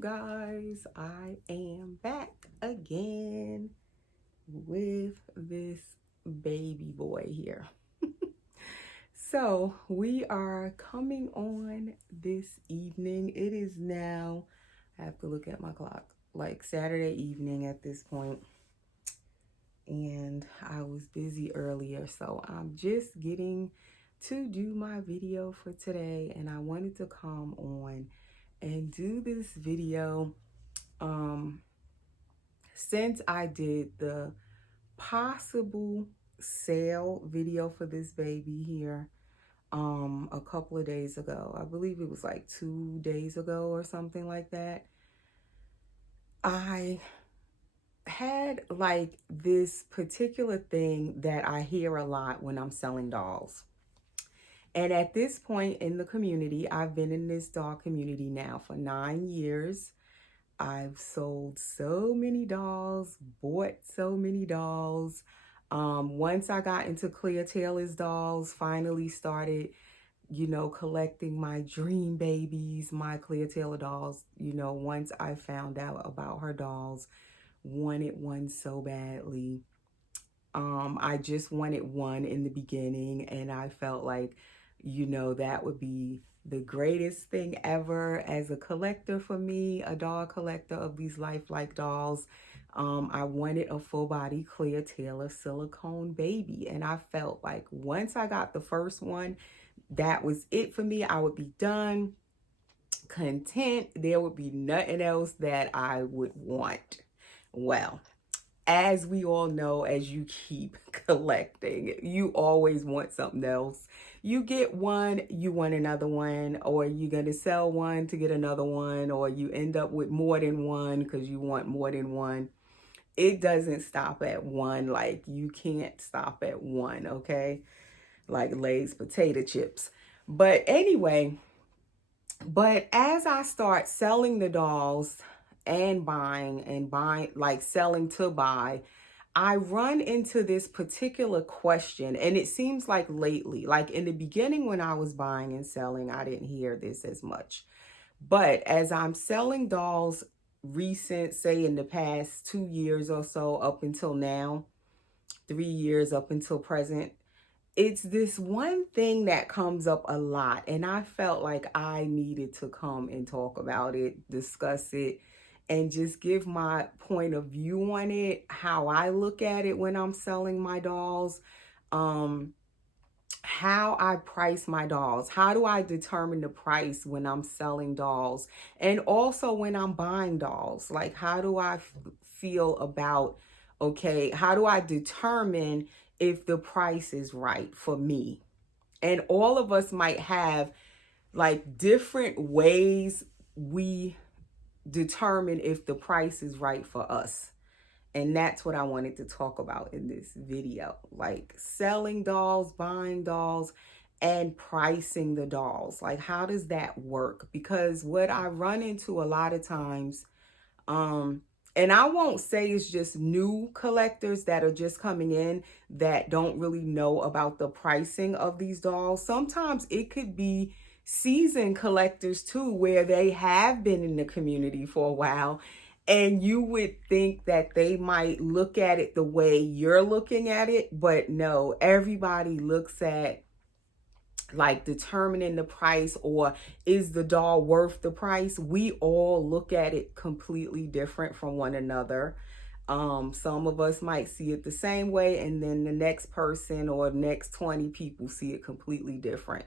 guys, I am back again with this baby boy here. So we are coming on this evening. It is now, I have to look at my clock, like Saturday evening at this point. And I was busy earlier, so I'm just getting to do my video for today, and I wanted to come on and do this video since I did the possible sale video for this baby here a couple of days ago. I believe it was like 2 days ago or something like that. I had like this particular thing that I hear a lot when I'm selling dolls. And at this point in the community, I've been in this doll community now for 9 years. I've sold so many dolls, bought so many dolls. Once I got into Clea Taylor's dolls, finally started, collecting my dream babies, my Clea Taylor dolls, once I found out about her dolls, wanted one so badly. I just wanted one in the beginning, and I felt like, that would be the greatest thing ever as a collector for me, a doll collector of these lifelike dolls. I wanted a full body Clea Taylor silicone baby, and I felt like once I got the first one, that was it for me. I would be done, content. There would be nothing else that I would want. Well, as we all know, as you keep collecting, you always want something else. You get one, you want another one, or you're going to sell one to get another one, or you end up with more than one because you want more than one. It doesn't stop at one. Like, you can't stop at one, okay? Like Lay's potato chips. But anyway, as I start selling the dolls and buying, like selling to buy, I run into this particular question, and it seems like lately, like in the beginning when I was buying and selling, I didn't hear this as much. But as I'm selling dolls recent, say in the past 2 years or so, up until now, 3 years up until present, it's this one thing that comes up a lot, and I felt like I needed to come and talk about it, discuss it, and just give my point of view on it, how I look at it when I'm selling my dolls, how I price my dolls, how do I determine the price when I'm selling dolls, and also when I'm buying dolls, like how do I feel about, okay, how do I determine if the price is right for me? And all of us might have like different ways we determine if the price is right for us. And that's what I wanted to talk about in this video, like selling dolls, buying dolls, and pricing the dolls. Like, how does that work? Because what I run into a lot of times, and I won't say it's just new collectors that are just coming in that don't really know about the pricing of these dolls. Sometimes it could be seasoned collectors too, where they have been in the community for a while, and you would think that they might look at it the way you're looking at it, but no, everybody looks at like determining the price, or is the doll worth the price? We all look at it completely different from one another. Some of us might see it the same way, and then the next person or next 20 people see it completely different.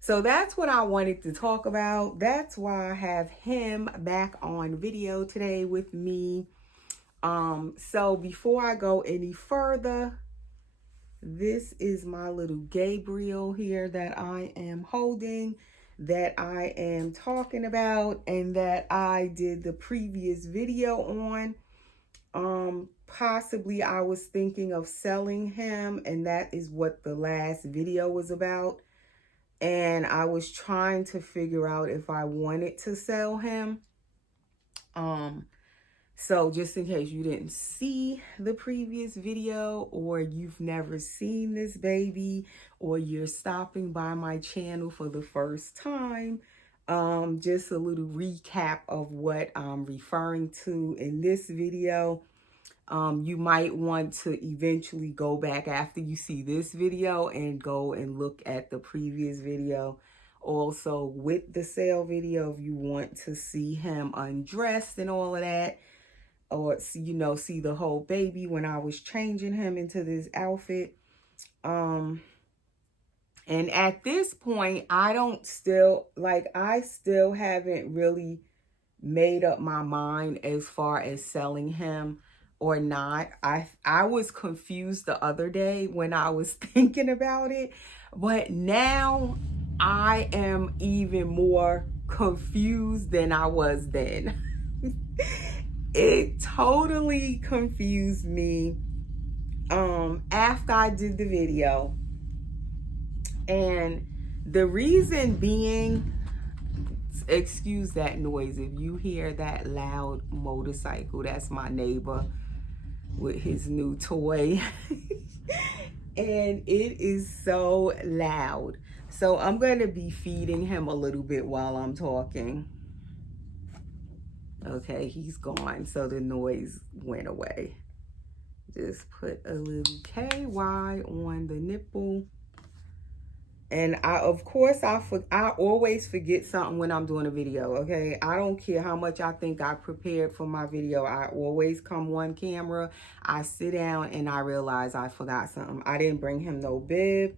So that's what I wanted to talk about. That's why I have him back on video today with me. So before I go any further, this is my little Gabriel here that I am holding, that I am talking about, and that I did the previous video on. Possibly I was thinking of selling him, and that is what the last video was about. And I was trying to figure out if I wanted to sell him. So just in case you didn't see the previous video, or you've never seen this baby, or you're stopping by my channel for the first time, Just a little recap of what I'm referring to in this video. You might want to eventually go back after you see this video and go and look at the previous video. Also with the sale video, if you want to see him undressed and all of that, or see the whole baby when I was changing him into this outfit. And at this point, I still haven't really made up my mind as far as selling him or not. I was confused the other day when I was thinking about it, but now I am even more confused than I was then. It totally confused me after I did the video. And the reason being, excuse that noise if you hear that loud motorcycle, that's my neighbor with his new toy. And it is so loud. So I'm going to be feeding him a little bit while I'm talking. Okay, he's gone, so the noise went away. Just put a little KY on the nipple. And I always forget something when I'm doing a video, okay? I don't care how much I think I prepared for my video. I always come on camera, I sit down, and I realize I forgot something. I didn't bring him no bib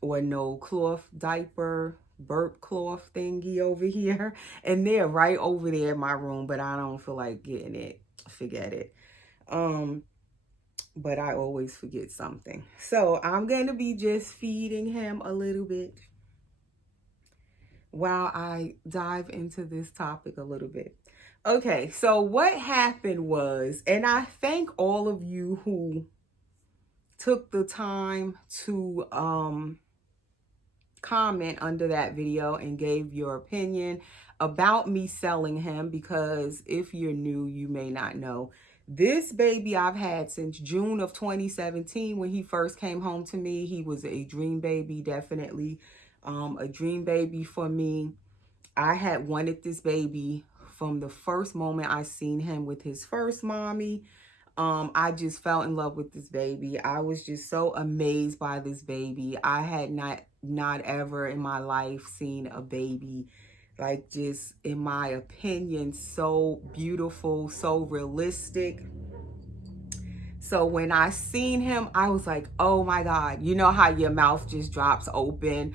or no cloth diaper, burp cloth thingy over here. And they're right over there in my room, but I don't feel like getting it. Forget it. But I always forget something. So I'm going to be just feeding him a little bit while I dive into this topic a little bit. Okay, so what happened was, and I thank all of you who took the time to comment under that video and gave your opinion about me selling him, because if you're new, you may not know. This baby I've had since June of 2017 when he first came home to me. He was a dream baby, definitely a dream baby for me. I had wanted this baby from the first moment I seen him with his first mommy. I just fell in love with this baby. I was just so amazed by this baby. I had not ever in my life seen a baby like, just in my opinion, so beautiful, so realistic. So when I seen him, I was like, oh my God, you know how your mouth just drops open?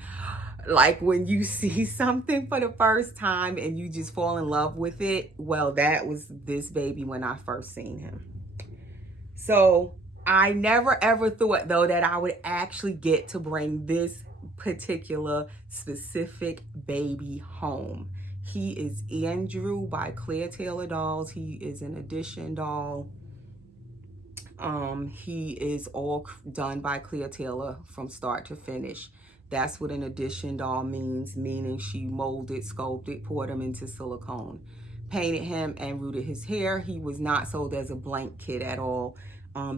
Like when you see something for the first time and you just fall in love with it. Well, that was this baby when I first seen him. So I never ever thought though that I would actually get to bring this particular specific baby home. He is Andrew by Claire Taylor Dolls. He is an edition doll. He is all done by Claire Taylor from start to finish. That's what an edition doll means, meaning she molded, sculpted, poured him into silicone, painted him, and rooted his hair. He was not sold as a blank kit at all.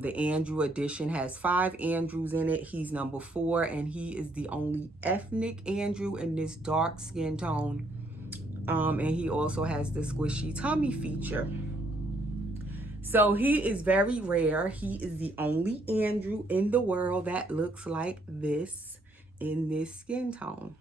The Andrew edition has 5 Andrews in it. He's number 4, and he is the only ethnic Andrew in this dark skin tone. And he also has the squishy tummy feature. So he is very rare. He is the only Andrew in the world that looks like this in this skin tone.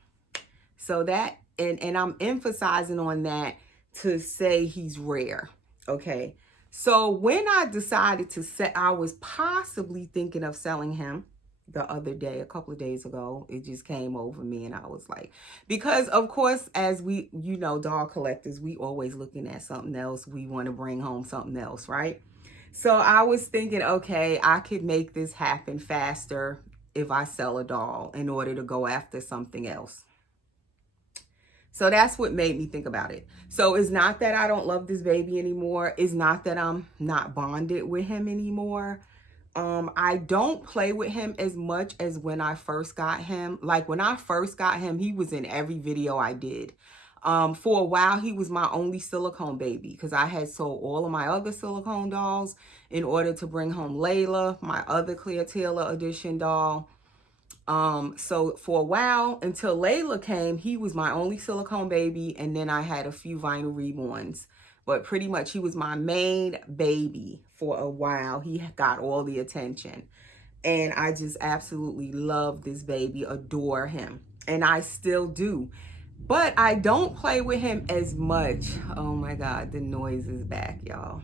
So that, and I'm emphasizing on that to say he's rare, okay? So when I decided to I was possibly thinking of selling him the other day, a couple of days ago. It just came over me and I was like, because of course, as we, doll collectors, we always looking at something else. We want to bring home something else, right? So I was thinking, okay, I could make this happen faster if I sell a doll in order to go after something else. So that's what made me think about it. So it's not that I don't love this baby anymore. It's not that I'm not bonded with him anymore. I don't play with him as much as when I first got him. Like when I first got him, he was in every video I did. For a while, he was my only silicone baby because I had sold all of my other silicone dolls in order to bring home Layla, my other Claire Taylor edition doll. So for a while, until Layla came, he was my only silicone baby, and then I had a few vinyl reborns. But pretty much he was my main baby for a while. He got all the attention. And I just absolutely love this baby, adore him. And I still do. But I don't play with him as much. Oh my God, the noise is back, y'all.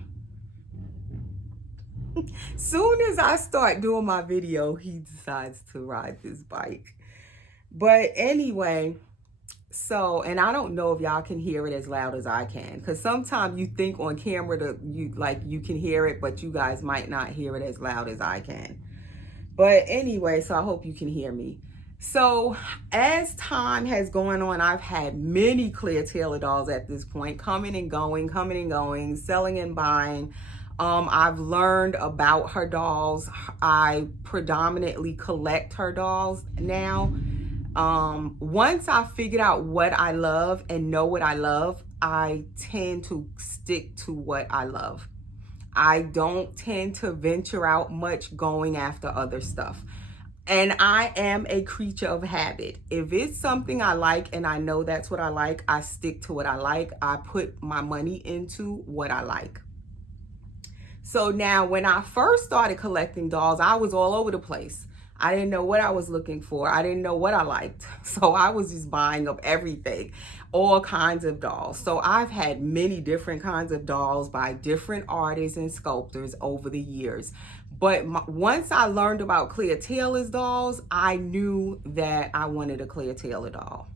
Soon as I start doing my video, he decides to ride this bike. But anyway, so, and I don't know if y'all can hear it as loud as I can, because sometimes you think on camera that you can hear it, but you guys might not hear it as loud as I can. But anyway, so I hope you can hear me. So as time has gone on, I've had many Clear Taylor dolls at this point, coming and going, selling and buying. I've learned about her dolls. I predominantly collect her dolls now. Once I figured out what I love and know what I love, I tend to stick to what I love. I don't tend to venture out much going after other stuff. And I am a creature of habit. If it's something I like and I know that's what I like, I stick to what I like. I put my money into what I like. So now when I first started collecting dolls, I was all over the place. I didn't know what I was looking for. I didn't know what I liked. So I was just buying up everything, all kinds of dolls. So I've had many different kinds of dolls by different artists and sculptors over the years. But once I learned about Clear Taylor's dolls, I knew that I wanted a Clear Taylor doll.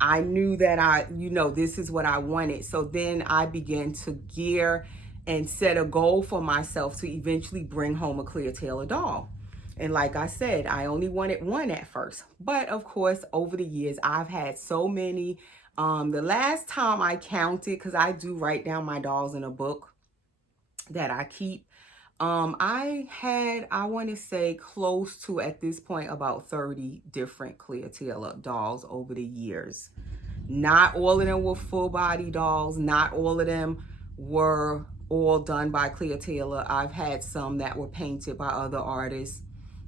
I knew that this is what I wanted. So then I began to gear and set a goal for myself to eventually bring home a Clear Taylor doll. And like I said, I only wanted one at first. But of course, over the years, I've had so many. The last time I counted, because I do write down my dolls in a book that I keep, I want to say close to, at this point, about 30 different Clear Taylor dolls over the years. Not all of them were full body dolls. Not all of them were all done by Clear Taylor. I've had some that were painted by other artists.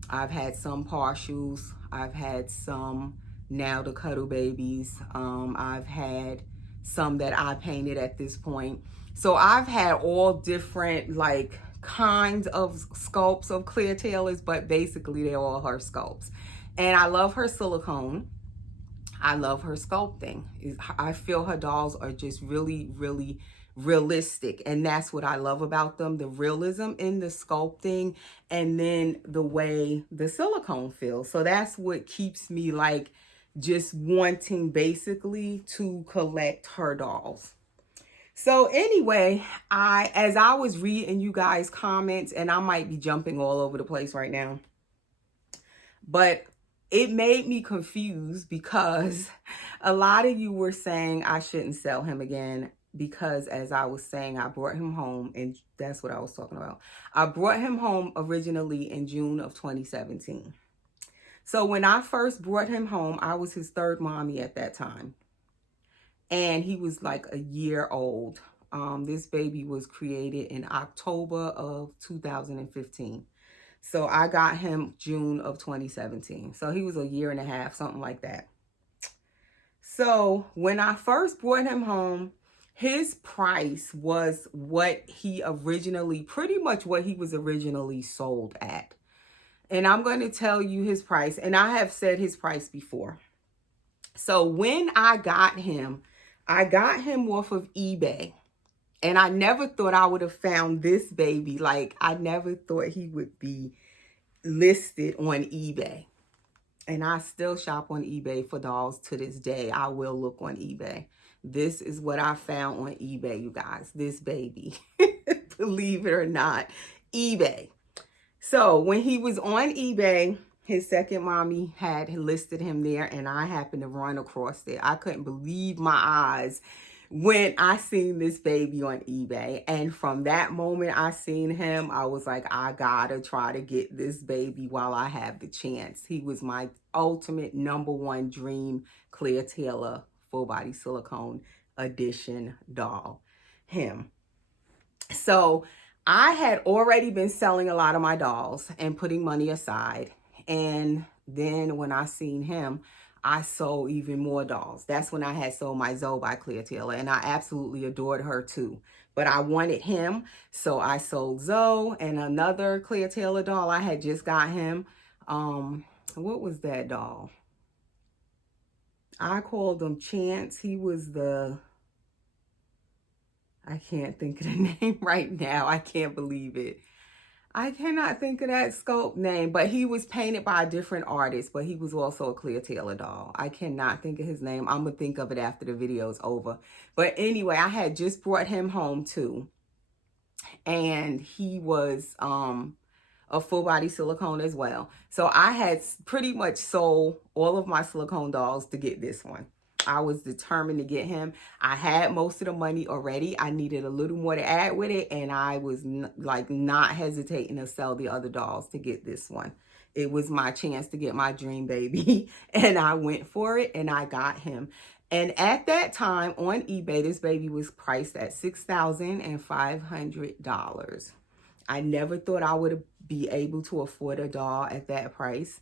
I've had some partials. I've had some Now the Cuddle Babies. I've had some that I painted at this point. So I've had all different kinds of sculpts of Clear Taylor's, but basically they're all her sculpts. And I love her silicone. I love her sculpting. I feel her dolls are just really, really realistic, and that's what I love about them, the realism in the sculpting and then the way the silicone feels. So that's what keeps me just wanting basically to collect her dolls. So anyway, as I was reading you guys' comments, and I might be jumping all over the place right now, but it made me confused because a lot of you were saying I shouldn't sell him again because, as I was saying, I brought him home, and that's what I was talking about. I brought him home originally in June of 2017. So when I first brought him home, I was his third mommy at that time. And he was like a year old. This baby was created in October of 2015. So I got him June of 2017. So he was a year and a half, something like that. So when I first brought him home, his price was what he originally, pretty much what he was originally sold at. And I'm going to tell you his price. And I have said his price before. So when I got him off of eBay. And I never thought I would have found this baby. I never thought he would be listed on eBay. And I still shop on eBay for dolls to this day. I will look on eBay. This is what I found on eBay, you guys. This baby. Believe it or not. eBay. So when he was on eBay, his second mommy had listed him there, and I happened to run across it. I couldn't believe my eyes when I seen this baby on eBay. And from that moment I seen him, I was like, I gotta try to get this baby while I have the chance. He was my ultimate #1 dream Clear Taylor full body silicone edition doll. Him. So I had already been selling a lot of my dolls and putting money aside. And Then when I seen him, I sold even more dolls. That's when I had sold my Zoe by Clear Taylor, and I absolutely adored her too. But I wanted him, so I sold Zoe and another Clear Taylor doll. I had just got him. What was that doll? I called him Chance. He was I can't think of the name right now. I can't believe it. I cannot think of that sculpt name, but he was painted by a different artist, but he was also a Clear Taylor doll. I cannot think of his name. I'm going to think of it after the video is over. But anyway, I had just brought him home too. And he was a full body silicone as well. So I had pretty much sold all of my silicone dolls to get this one. I was determined to get him. I had most of the money already. I needed a little more to add with it, and I was not hesitating to sell the other dolls to get this one. It was my chance to get my dream baby, and I went for it, and I got him. And at that time on eBay, this baby was priced at $6,500. I never thought I would be able to afford a doll at that price.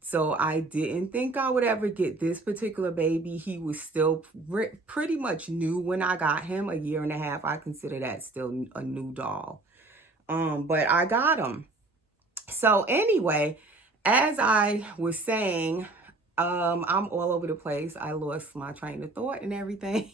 So I didn't think I would ever get this particular baby. He was still pretty much new when I got him, a year and a half. I consider that still a new doll. But I got him. So anyway, as I was saying, I'm all over the place. I lost my train of thought and everything.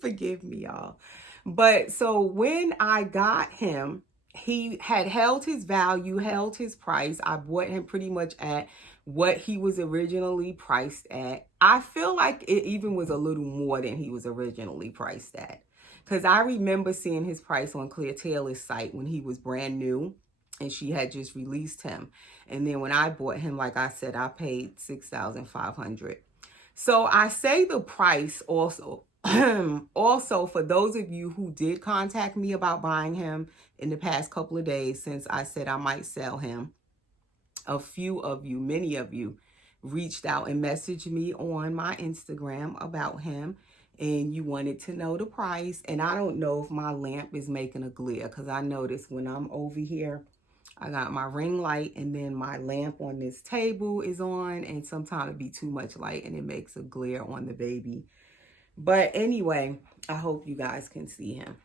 Forgive me, y'all. But so when I got him, he had held his value, held his price. I bought him pretty much at what he was originally priced at. I feel like it even was a little more than he was originally priced at. Because I remember seeing his price on Clear Taylor's site when he was brand new and she had just released him. And then when I bought him, like I said, I paid $6,500. So I say the price also. Also, for those of you who did contact me about buying him in the past couple of days, since I said I might sell him, a few of you, many of you, reached out and messaged me on my Instagram about him, and you wanted to know the price. And I don't know if my lamp is making a glare, because I noticed when I'm over here, I got my ring light and then my lamp on this table is on, and sometimes it be too much light and it makes a glare on the baby. But anyway, I hope you guys can see him.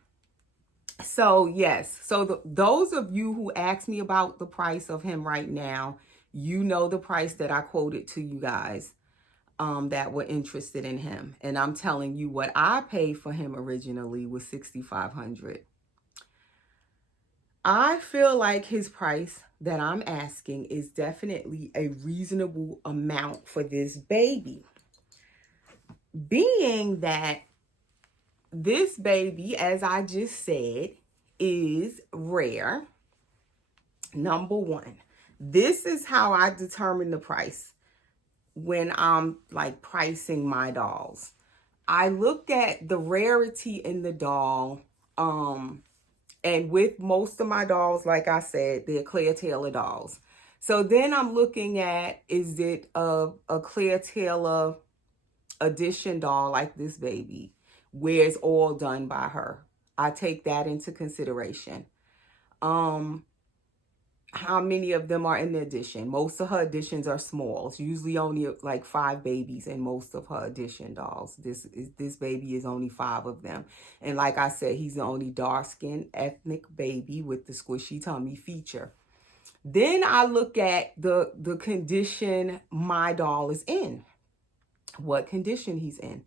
So yes, so those of you who asked me about the price of him right now, you know the price that I quoted to you guys that were interested in him. And I'm telling you what I paid for him originally was $6,500. I feel like his price that I'm asking is definitely a reasonable amount for this baby. Being that this baby, as I just said, is rare. Number one, this is how I determine the price when I'm like pricing my dolls. I look at the rarity in the doll. And with most of my dolls, like I said, they're Clear Taylor dolls. So then I'm looking at, is it a Clear Taylor edition doll like this baby, where it's all done by her? I take that into consideration. How many of them are in the edition? Most of her editions are small. It's usually only like 5 babies in most of her edition dolls. This baby is only 5 of them. And like I said, he's the only dark-skinned ethnic baby with the squishy tummy feature. Then I look at the condition my doll is in. What condition he's in.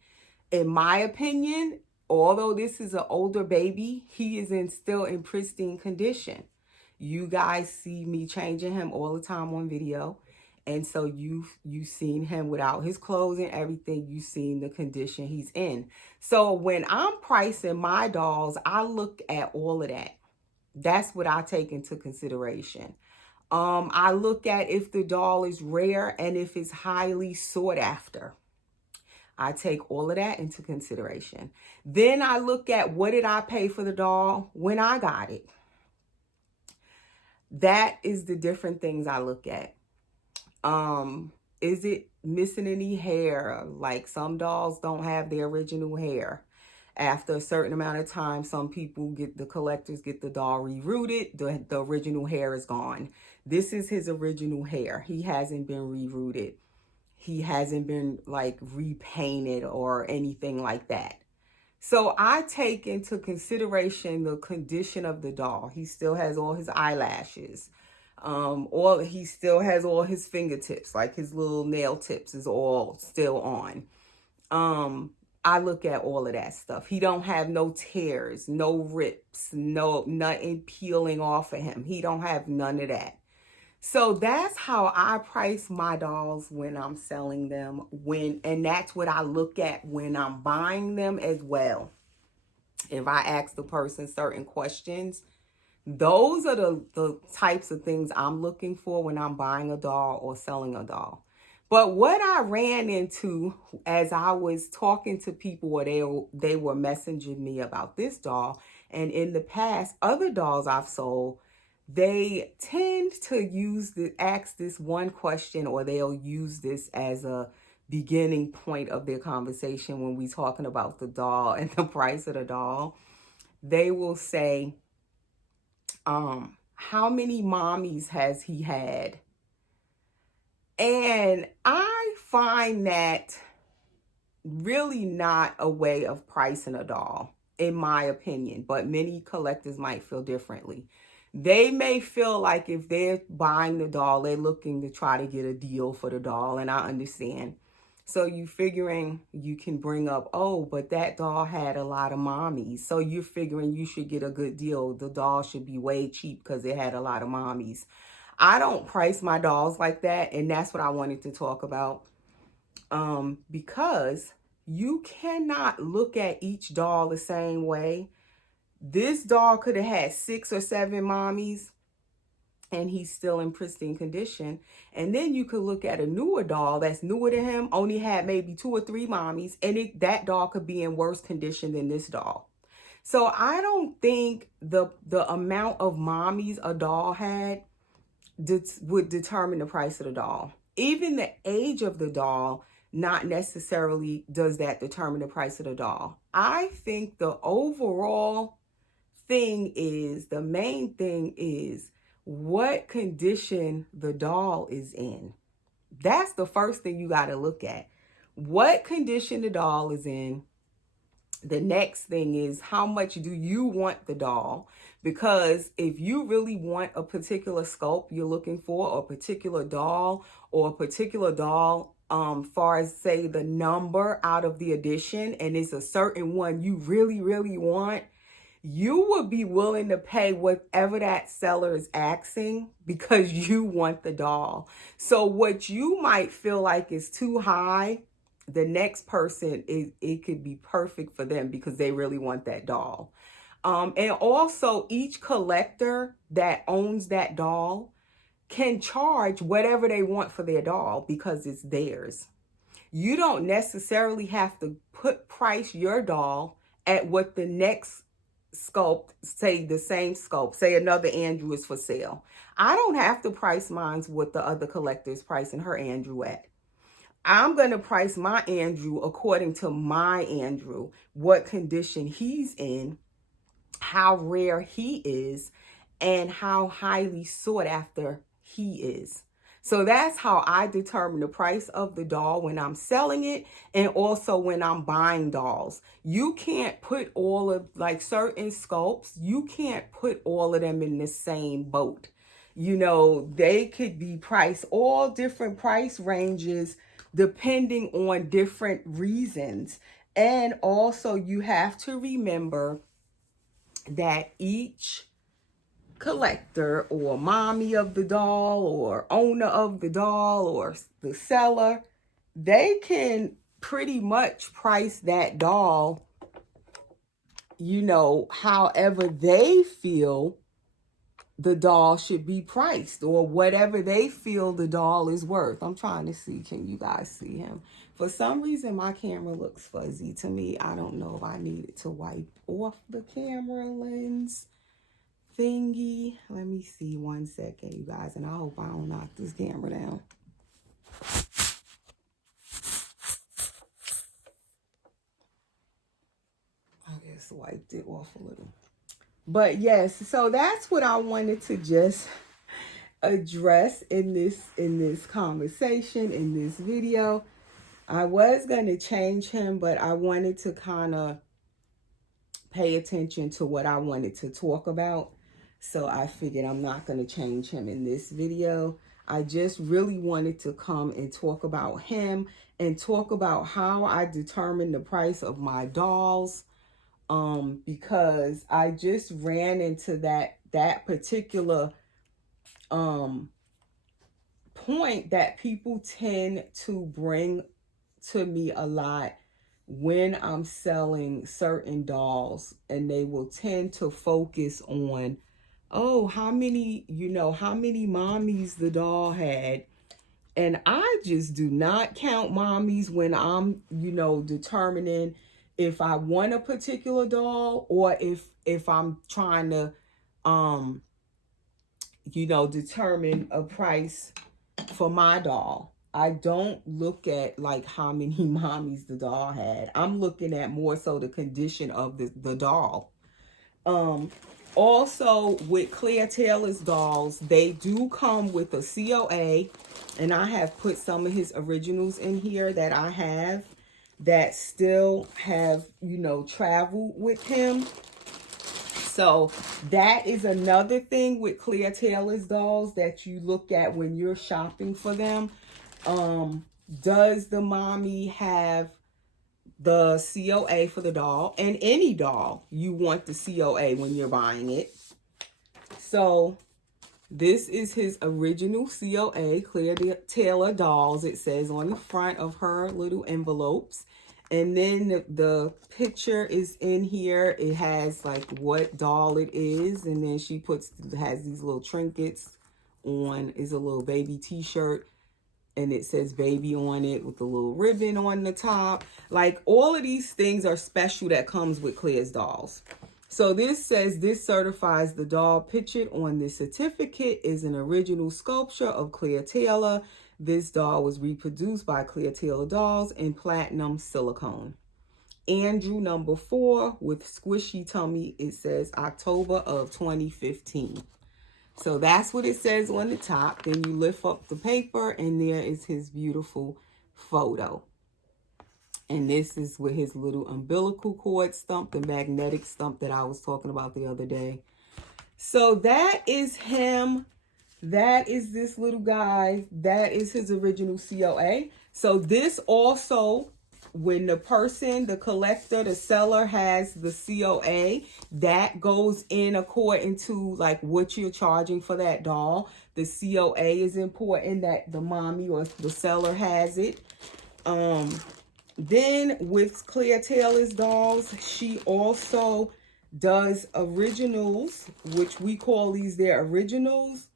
In my opinion, although this is an older baby, he is still in pristine condition. You guys see me changing him all the time on video. And so you've seen him without his clothes and everything. You've seen the condition he's in. So when I'm pricing my dolls, I look at all of that. That's what I take into consideration. I look at if the doll is rare and if it's highly sought after. I take all of that into consideration. Then I look at, what did I pay for the doll when I got it? That is the different things I look at. Is it missing any hair? Like some dolls don't have their original hair. After a certain amount of time, some people the collectors get the doll rerooted, the original hair is gone. This is his original hair. He hasn't been rerooted. He hasn't been like repainted or anything like that. So I take into consideration the condition of the doll. He still has all his eyelashes. He still has all his fingertips, like his little nail tips is all still on. I look at all of that stuff. He don't have no tears, no rips, no nothing peeling off of him. He don't have none of that. So that's how I price my dolls when I'm selling them, and that's what I look at when I'm buying them as well. If I ask the person certain questions, those are the types of things I'm looking for when I'm buying a doll or selling a doll. But what I ran into as I was talking to people, or they were messaging me about this doll, and in the past, other dolls I've sold, they tend to ask this one question, or they'll use this as a beginning point of their conversation when we talking about the doll and the price of the doll. They will say, how many mommies has he had? And I find that really not a way of pricing a doll, in my opinion, but many collectors might feel differently. They may feel like if they're buying the doll, they're looking to try to get a deal for the doll, and I understand. So you figuring you can bring up, oh, but that doll had a lot of mommies. So you're figuring you should get a good deal. The doll should be way cheap because it had a lot of mommies. I don't price my dolls like that, and that's what I wanted to talk about. Because you cannot look at each doll the same way. This doll could have had 6 or 7 mommies and he's still in pristine condition. And then you could look at a newer doll that's newer to him, only had maybe 2 or 3 mommies, and that doll could be in worse condition than this doll. So I don't think the amount of mommies a doll had would determine the price of the doll. Even the age of the doll, not necessarily does that determine the price of the doll. I think the overall the main thing is what condition the doll is in. That's the first thing you got to look at. What condition the doll is in. The next thing is, how much do you want the doll? Because if you really want a particular sculpt you're looking for, or a particular doll, far as say the number out of the edition, and it's a certain one you really, really want, you would be willing to pay whatever that seller is asking because you want the doll. So what you might feel like is too high, the next person, it could be perfect for them because they really want that doll. And also each collector that owns that doll can charge whatever they want for their doll because it's theirs. You don't necessarily have to price your doll at what the next sculpt, say the same sculpt, say another Andrew is for sale. I don't have to price mine what the other collector is pricing her Andrew at. I'm going to price my Andrew according to my Andrew, what condition he's in, how rare he is, and how highly sought after he is. So that's how I determine the price of the doll when I'm selling it, and also when I'm buying dolls. You can't put all of, like certain sculpts, you can't put all of them in the same boat. You know, they could be priced all different price ranges depending on different reasons. And also you have to remember that each collector or mommy of the doll or owner of the doll or the seller, they can pretty much price that doll, you know, however they feel the doll should be priced, or whatever they feel the doll is worth. I'm trying to see, can you guys see him? For some reason, my camera looks fuzzy to me. I don't know if I needed to wipe off the camera lens thingy. Let me see 1 second, you guys, and I hope I don't knock this camera down. I just wiped it off a little. But yes, so that's what I wanted to just address in this conversation, in this video. I was going to change him, but I wanted to kind of pay attention to what I wanted to talk about. So I figured I'm not going to change him in this video. I just really wanted to come and talk about him and talk about how I determine the price of my dolls. Because I just ran into that particular point that people tend to bring to me a lot when I'm selling certain dolls, and they will tend to focus on, oh, how many mommies the doll had. And I just do not count mommies when I'm, determining if I want a particular doll, or if I'm trying to determine a price for my doll. I don't look at like how many mommies the doll had. I'm looking at more so the condition of the doll. Also with Claire Taylor's dolls, they do come with a COA, and I have put some of his originals in here that I have that still have, traveled with him. So that is another thing with Claire Taylor's dolls that you look at when you're shopping for them. Does the mommy have the COA for the doll? And any doll, you want the COA when you're buying it. So this is his original COA, Claire Taylor dolls, it says on the front of her little envelopes. And then the picture is in here. It has like what doll it is. And then she has these little trinkets on. Is a little baby t-shirt. And it says baby on it with a little ribbon on the top. Like all of these things are special that comes with Claire's dolls. So this says this certifies the doll pictured on this certificate is an original sculpture of Claire Taylor. This doll was reproduced by Claire Taylor Dolls in platinum silicone. Andrew number 4 with squishy tummy. It says October of 2015. So that's what it says on the top. Then you lift up the paper and there is his beautiful photo. And this is with his little umbilical cord stump, the magnetic stump that I was talking about the other day. So that is him. That is this little guy. That is his original COA. So this also, when the person, the collector, the seller has the COA, that goes in according to like what you're charging for that doll. The COA is important that the mommy or the seller has it. Then with Claire Taylor's dolls, she also does originals, which we call these their originals,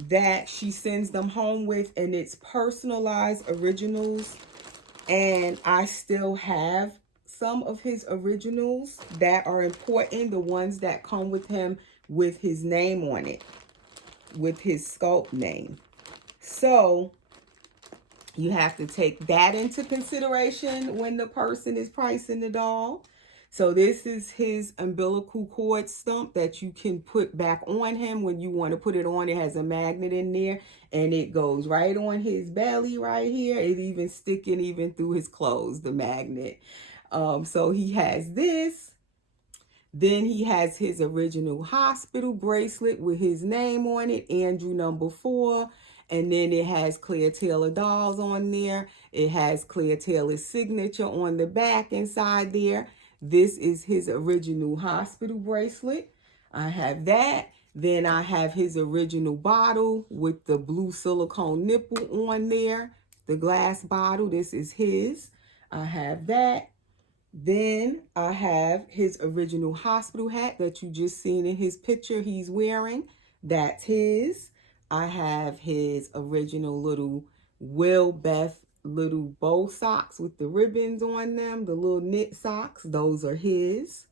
that she sends them home with, and it's personalized originals. And I still have some of his originals that are important, the ones that come with him with his name on it, with his sculpt name. So you have to take that into consideration when the person is pricing the doll. So this is his umbilical cord stump that you can put back on him when you want to put it on. It has a magnet in there and it goes right on his belly right here. It even sticking even through his clothes, the magnet. So he has this. Then he has his original hospital bracelet with his name on it, Andrew number 4. And then it has Claire Taylor dolls on there. It has Claire Taylor's signature on the back inside there. This is his original hospital bracelet. I have that. Then I have his original bottle with the blue silicone nipple on there. The glass bottle, this is his. I have that. Then I have his original hospital hat that you just seen in his picture he's wearing. That's his. I have his original little Will Beth little bow socks with the ribbons on them, the little knit socks. Those are his.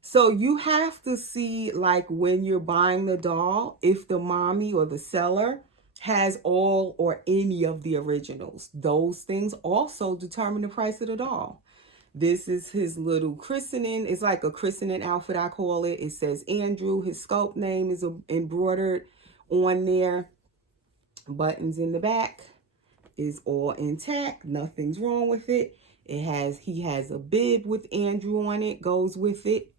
So you have to see, like when you're buying the doll, if the mommy or the seller has all or any of the originals. Those things also determine the price of the doll. This is his little christening. It's like a christening outfit, I call it. It says Andrew. His sculpt name is embroidered on there. Buttons in the back is all intact. Nothing's wrong with it. He has a bib with Andrew on it, goes with it.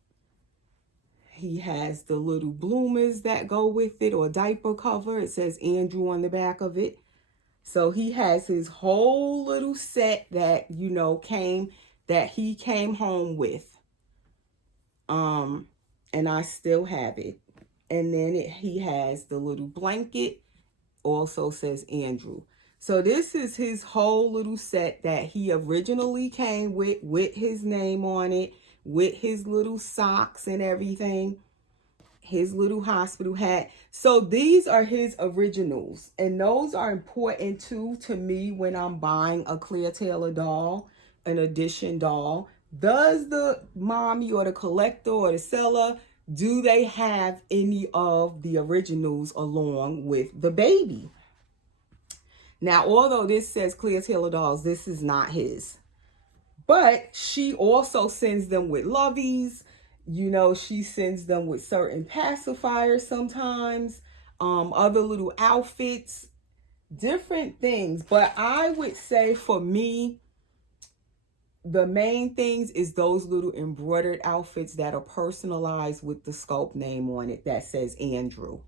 He has the little bloomers that go with it, or diaper cover. It says Andrew on the back of it. So he has his whole little set that, that he came home with. And I still have it. And then he has the little blanket, also says Andrew. So this is his whole little set that he originally came with his name on it, with his little socks and everything, his little hospital hat. So these are his originals, and those are important too to me when I'm buying a Clear Taylor doll, an edition doll. Does the mommy or the collector or the seller, do they have any of the originals along with the baby? Now, although this says Clear Taylor dolls, this is not his. But she also sends them with loveys. She sends them with certain pacifiers sometimes, other little outfits, different things. But I would say for me, the main things is those little embroidered outfits that are personalized with the sculpt name on it that says Andrew.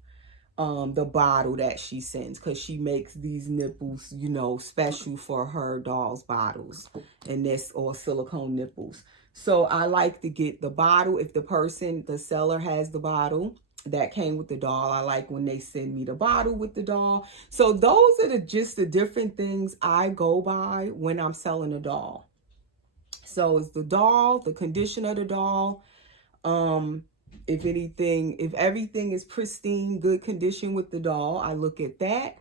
The bottle that she sends, because she makes these nipples, special for her dolls' bottles, and this or silicone nipples. So I like to get the bottle. If the seller has the bottle that came with the doll, I like when they send me the bottle with the doll. So those are just the different things I go by when I'm selling a doll. So it's the doll, the condition of the doll, if everything is pristine, good condition with the doll, I look at that.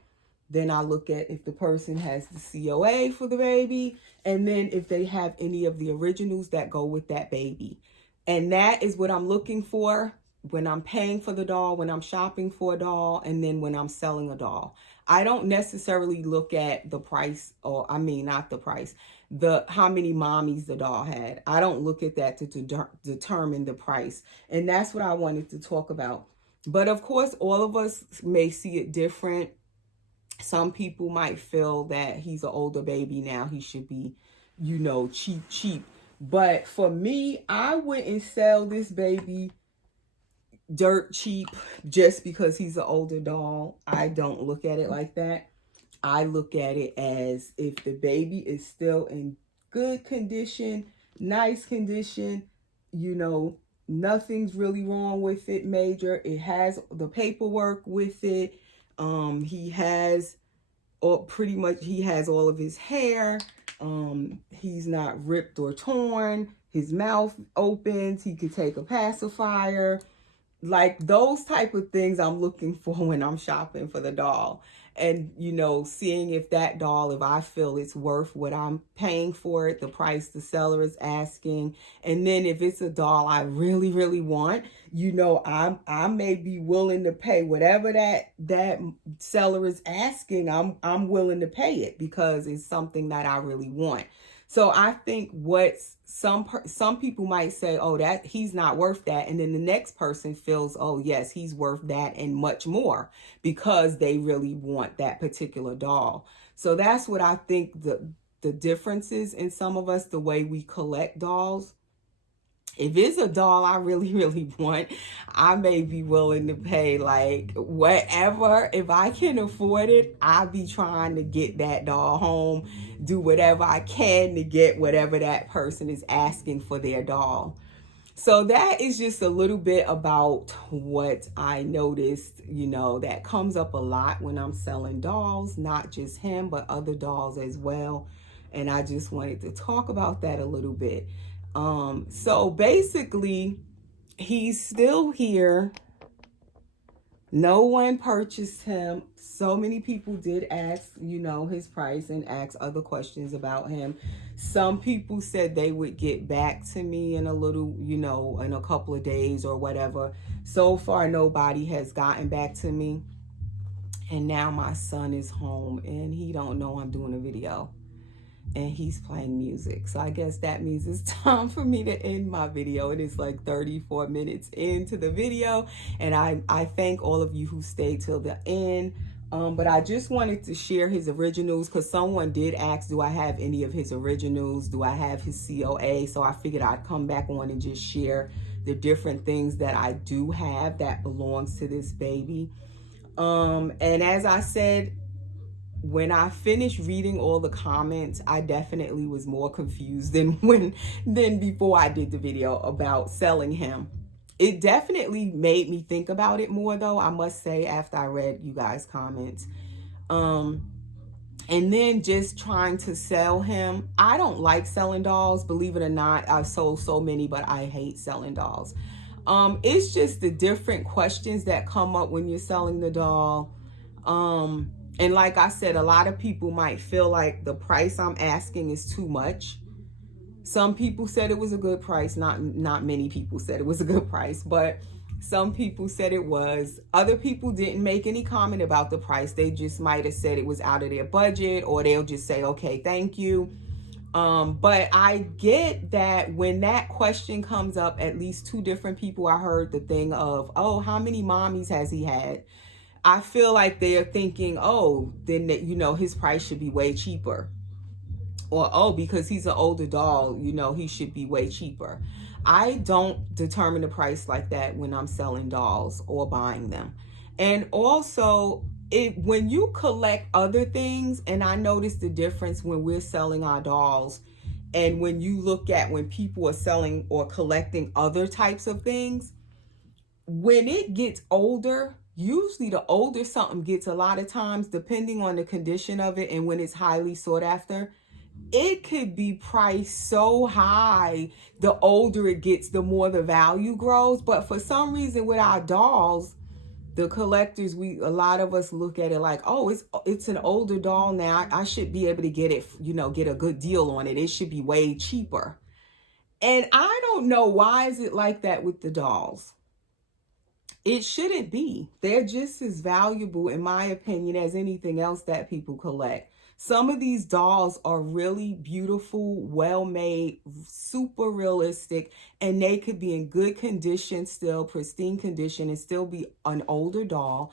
Then I look at if the person has the COA for the baby, and then if they have any of the originals that go with that baby. And that is what I'm looking for when I'm paying for the doll, when I'm shopping for a doll, and then when I'm selling a doll. I don't necessarily look at the price, not the price, how many mommies the doll had. I don't look at that to determine the price. And that's what I wanted to talk about. But of course, all of us may see it different. Some people might feel that he's an older baby now, he should be, cheap. But for me, I wouldn't sell this baby dirt cheap just because he's an older doll. I don't look at it like that. I look at it as if the baby is still in good condition, nice condition, nothing's really wrong with it major. It has the paperwork with it. He has all of his hair. He's not ripped or torn. His mouth opens. He could take a pacifier. Like those type of things I'm looking for when I'm shopping for the doll. And, seeing if that doll, if I feel it's worth what I'm paying for it, the price the seller is asking. And then if it's a doll I really, really want, I may be willing to pay whatever that seller is asking. I'm willing to pay it because it's something that I really want. So I think what some people might say, oh, that he's not worth that. And then the next person feels, oh, yes, he's worth that and much more because they really want that particular doll. So that's what I think the differences in some of us, the way we collect dolls. If it's a doll I really, really want, I may be willing to pay like whatever. If I can afford it, I'll be trying to get that doll home, do whatever I can to get whatever that person is asking for their doll. So that is just a little bit about what I noticed, that comes up a lot when I'm selling dolls, not just him, but other dolls as well. And I just wanted to talk about that a little bit. So basically, he's still here. No one purchased him. So many people did ask, his price and ask other questions about him. Some people said they would get back to me in a little, in a couple of days or whatever. So far, nobody has gotten back to me. And now my son is home and he don't know I'm doing a video. and he's playing music. So I guess that means it's time for me to end my video. It is like 34 minutes into the video, and I thank all of you who stayed till the end. But I just wanted to share his originals because someone did ask, do I have any of his originals? Do I have his COA? So I figured I'd come back on and just share the different things that I do have that belongs to this baby. And as I said, when I finished reading all the comments, I definitely was more confused than before I did the video about selling him. It definitely made me think about it more, though, I must say, after I read you guys' comments. And then just trying to sell him. I don't like selling dolls, believe it or not. I've sold so many, but I hate selling dolls. It's just the different questions that come up when you're selling the doll. And like I said, a lot of people might feel like the price I'm asking is too much. Some people said it was a good price. Not many people said it was a good price, but some people said it was. Other people didn't make any comment about the price. They just might have said it was out of their budget, or they'll just say, okay, thank you. But I get that when that question comes up, at least two different people, I heard the thing of, oh, how many mommies has he had? I feel like they're thinking, oh, then his price should be way cheaper. Or, oh, because he's an older doll, he should be way cheaper. I don't determine the price like that when I'm selling dolls or buying them. And also, when you collect other things, and I notice the difference when we're selling our dolls and when you look at when people are selling or collecting other types of things, when it gets older, usually the older something gets, a lot of times, depending on the condition of it and when it's highly sought after, it could be priced so high. The older it gets, the more the value grows. But for some reason with our dolls, the collectors, a lot of us look at it like, oh, it's an older doll now. I should be able to get it, get a good deal on it. It should be way cheaper. And I don't know, why is it like that with the dolls? It shouldn't be. They're just as valuable, in my opinion, as anything else that people collect. Some of these dolls are really beautiful, well-made, super realistic, and they could be in good condition still, pristine condition, and still be an older doll.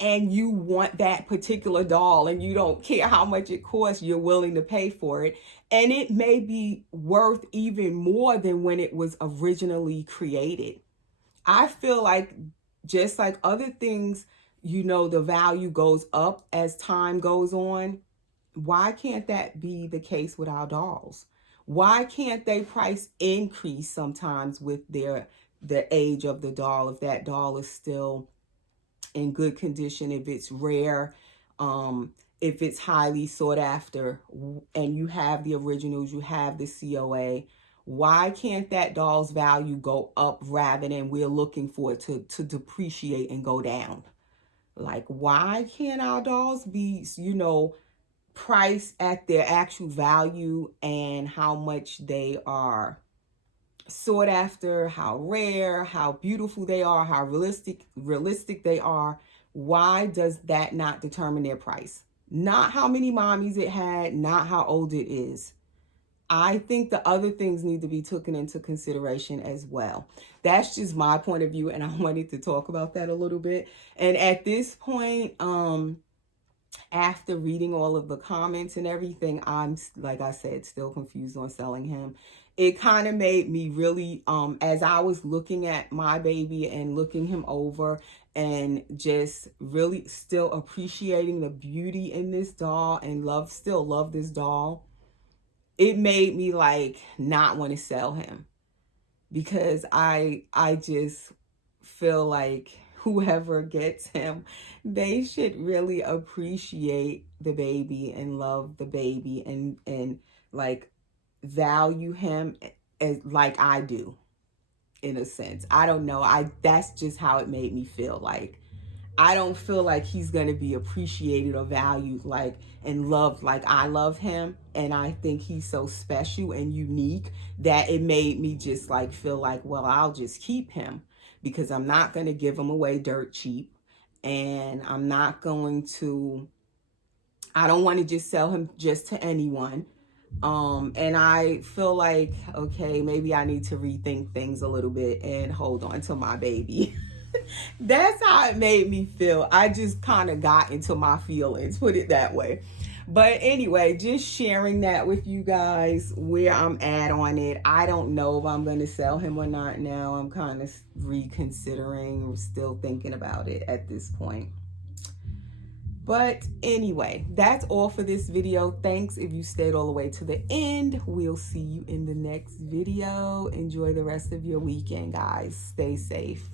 And you want that particular doll, and you don't care how much it costs, you're willing to pay for it. And it may be worth even more than when it was originally created. I feel like, just like other things, the value goes up as time goes on. Why can't that be the case with our dolls? Why can't they price increase sometimes with the age of the doll, if that doll is still in good condition, if it's rare, if it's highly sought after, and you have the originals, you have the COA? Why can't that doll's value go up rather than we're looking for it to depreciate and go down? Like, why can't our dolls be, priced at their actual value and how much they are sought after, how rare, how beautiful they are, how realistic they are? Why does that not determine their price? Not how many mommies it had, not how old it is. I think the other things need to be taken into consideration as well. That's just my point of view, and I wanted to talk about that a little bit. And at this point, after reading all of the comments and everything, I'm, like I said, still confused on selling him. It kind of made me really, as I was looking at my baby and looking him over and just really still appreciating the beauty in this doll and still love this doll, it made me like not want to sell him, because I just feel like whoever gets him, they should really appreciate the baby and love the baby and like value him as like I do, in a sense. I don't know. That's just how it made me feel. Like, I don't feel like he's going to be appreciated or valued like and loved like I love him. And I think he's so special and unique that it made me just like feel like, well, I'll just keep him, because I'm not going to give him away dirt cheap. And I don't want to just sell him just to anyone. And I feel like, okay, maybe I need to rethink things a little bit and hold on to my baby. That's how it made me feel. I just kind of got into my feelings, put it that way. But anyway, just sharing that with you guys where I'm at on it. I don't know if I'm going to sell him or not now. I'm kind of reconsidering, still thinking about it at this point. But anyway, that's all for this video. Thanks if you stayed all the way to the end. We'll see you in the next video. Enjoy the rest of your weekend, guys. Stay safe.